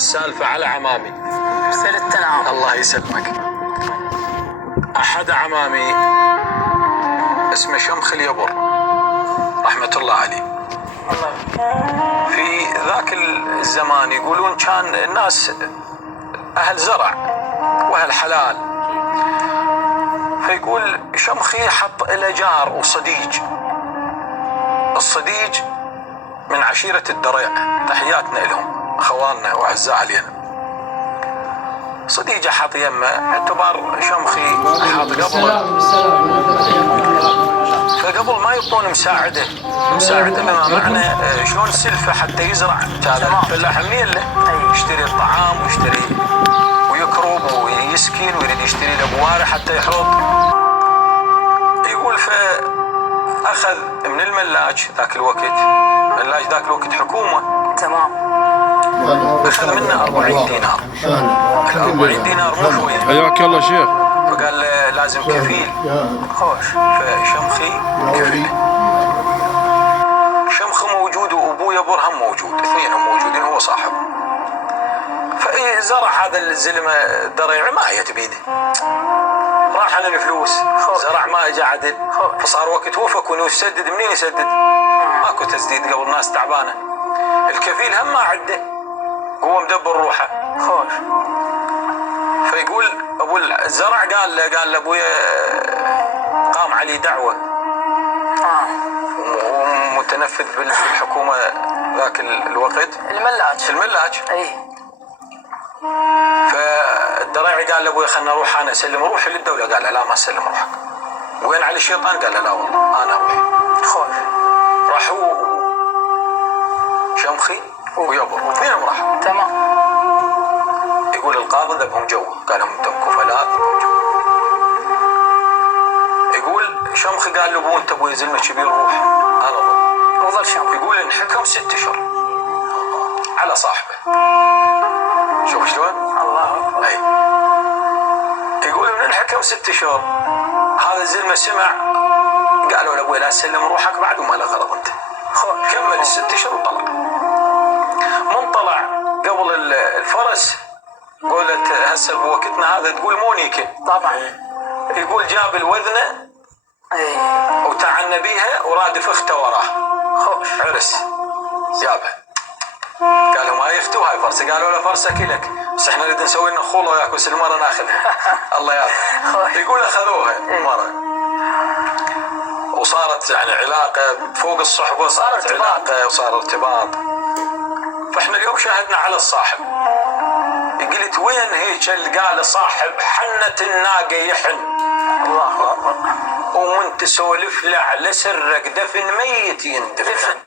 السالفة على عمامي. سلتنا. الله يسلمك. أحد عمامي اسمه شمخ اليبر رحمة الله عليه. في ذاك الزمان يقولون كان الناس أهل زرع وأهل حلال، فيقول شمخي حط إلى جار وصديج. الصديج من عشيرة الدريع، تحياتنا لهم أخواننا وأعزاء علينا. صديجة حاط يمه اعتبار شمخي حاط قبله، فقبل ما يبطون مساعدة بما معنى شلون سلفة حتى يزرع. هذا الفلاح منين له؟ يشتري الطعام ويشتري ويكرب ويسكن ويريد يشتري له بوارة حتى يحرط. يقول فأخذ من الملاج ذاك الوقت، ملاج ذاك الوقت حكومة، تمام، أخذ منه 40 دينار. 40 دينار مو شوية. حياك الله شيخ. فقال له لازم كفيل. خوش. فشمخي كفيل. شمخ موجود وابويا برهم موجود، اثنينهم موجودين، هو صاحب. فزرع هذا الزلمه دريعي ما جت بيده، راح على الفلوس، زرع ما اجى عدل، فصار وقت وفك ويسدد. منين يسدد؟ ماكو تسديد قبل، الناس تعبانه. الكفيل هم ما عده، هو مدبر روحه. خوش. فيقول ابو الزرع قال لابويا قام علي دعوه، ومتنفذ بالحكومه ذاك الوقت، الملاج. اي. فالدريعي قال لابويا خلنا نروح انا اسلم روحي للدوله. قال له لا ما اسلم روحك. وين علي الشيطان؟ قال له لا والله انا اروح. خوش. راحوا شمخي ويبر واثنينهم راحوا. تمام. يقول القاضي ذبهم جوا، قال لهم انتم كفلات ذبهم جوا. يقول شمخي قال له ابو انت ابوي زلمه كبير روح، انا ضل. وظل شمخ. يقول انحكم 6 اشهر على صاحبه. شوف شلون؟ الله اكبر. اي. يقول من انحكم 6 اشهر، هذا الزلمه سمع، قالوا له ابوي لا تسلم روحك بعد وما له غرض انت. كمل 6 اشهر وطلع. من طلع قبل الفرس قولت هسه بوقتنا هذا تقول مونيكا. طبعا. يقول جاب الوذنه وتعنى بيها ورادف اخته وراه. خوش. عرس جابها. قالوا ما يختوا هاي فرسه. قالوا له فرسك لك، بس احنا نريد نسوي لنا خولة وياك، بس المره ناخذها. الله يعافيك. يقول اخذوها المره، وصارت يعني علاقه فوق الصحبه، صارت علاقه وصار ارتباط. فاحنا اليوم شاهدنا على الصاحب. قلت وين هيك اللي قال صاحب حنة الناقة يحن. الله أكبر. ومن تسولف له على سرك دفن ميت يندفن.